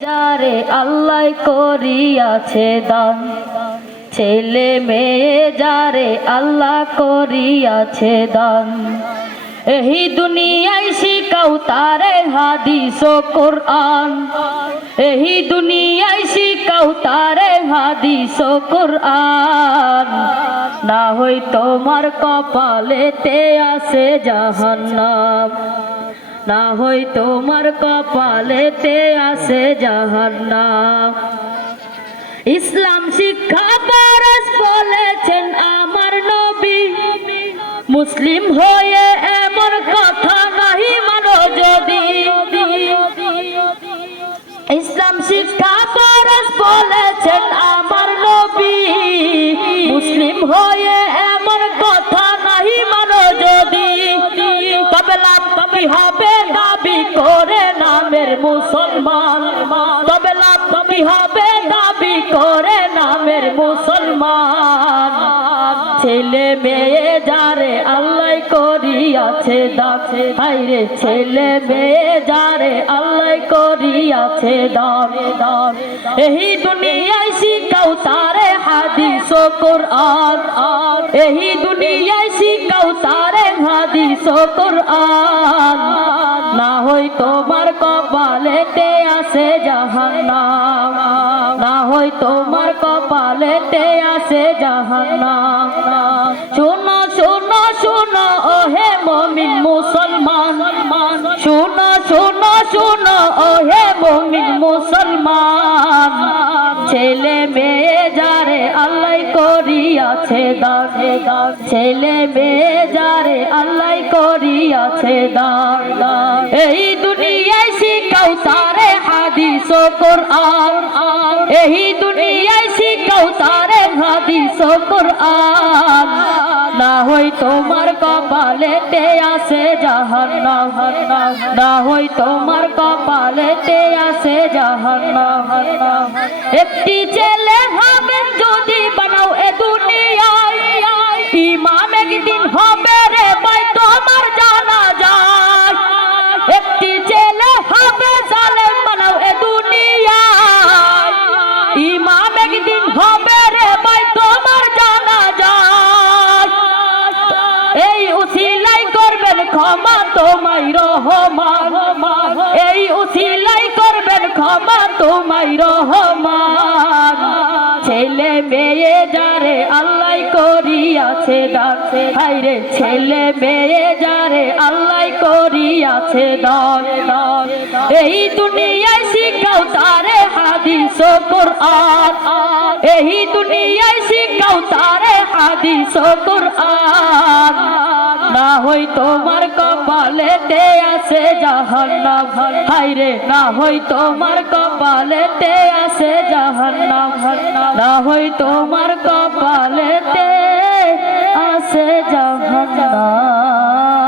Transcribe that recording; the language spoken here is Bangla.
যারে আল্লাহ করিয়াছে দান, ছেলে মেয়ে যারে আল্লাহ করিয়াছে দান। এই দুনিয়ায় শিখাও তারে হাদিস ও কোরআন, এই দুনিয়ায় শিখাও তারে হাদিস ও কোরআন। না হই তোমার কপালেতে আছে জাহান্নাম, না হই তোমার কপালেতে আছে জাহান্নাম। ইসলাম শিক্ষা পরশ বলেছেন আমার নবী, মুসলিম হয়ে এমন কথা নাহি মানো যদি। ইসলাম শিক্ষা পরশ বলেছেন আমার নবী, মুসলিম হয়ে এমন কথা নাহি মানো যদি। তবে লাভ কি হবে দাবি করে নামের মুসলমান, তবে লাভ কি হবে দাবি করে নামের মুসলমান। ছেলে মেয়ে যারে আল্লাহ করিয়াছে দান, হায়রে ছেলে মেয়ে যারে আল্লাহ করিয়াছে দান। এই দুনিয়ায় শিখাও তারে হাদিস ও কোরআন, এই দুনিয়ায় শিখাও তারে হাদিস ও কোরআন। না হই তোমার কপালেতে আছে জাহান্নাম, না হই তোমার কপালেতে আছে জাহান্নাম। শোনো শোনো শোনো ওহে মুমিন মুসলমান, শোনো শোনো শোনো ওহে মুমিন মুসলমান। ছেলে মেয়ে যারে আল্লাহ করিয়াছে দান, ছেলে মেয়ে যারে আল্লাহ করিয়াছে দান। এই দুনিয়ায় শিখাও তারে হাদিস ও কোরআন, এই দুনিয়ায় শিখাও তারে হাদিস ও কোরআন। না হই তোমার কপালেতে আছে জাহান্নাম, না হই তোমার কপালেতে আছে জাহান্নাম। একটি ছেলে হবে যদি বানাও এ দুনিয়ায়, ইমাম একদিন হবে রে ভাই তোমার জানাজায়। একটি ছেলে হবে জালেম বানাও এ দুনিয়ায়, ইমাম একদিন হবে রে ভাই তোমার জানাজায়। এই উসিলাই করবেন ক্ষমা তোমায় রহমান, এই উসিলাই করবেন ক্ষমা তোমায় রহমান। ছেলে মেয়ে যারে আল্লাহ করিয়াছে দান, হায়রে ছেলে মেয়ে যারে আল্লাহ করিয়াছে দান। এই দুনিয়ায় শিখাও তারে হাদিস ও কোরআন, এই দুনিয়ায় শিখাও তারে হাদিস ও কোরআন। না হই তোমার কপালেতে আছে জাহান্নাম, হায়রে না হই তোমার কপালেতে আছে জাহান্নাম, না হই তোমার কপালেতে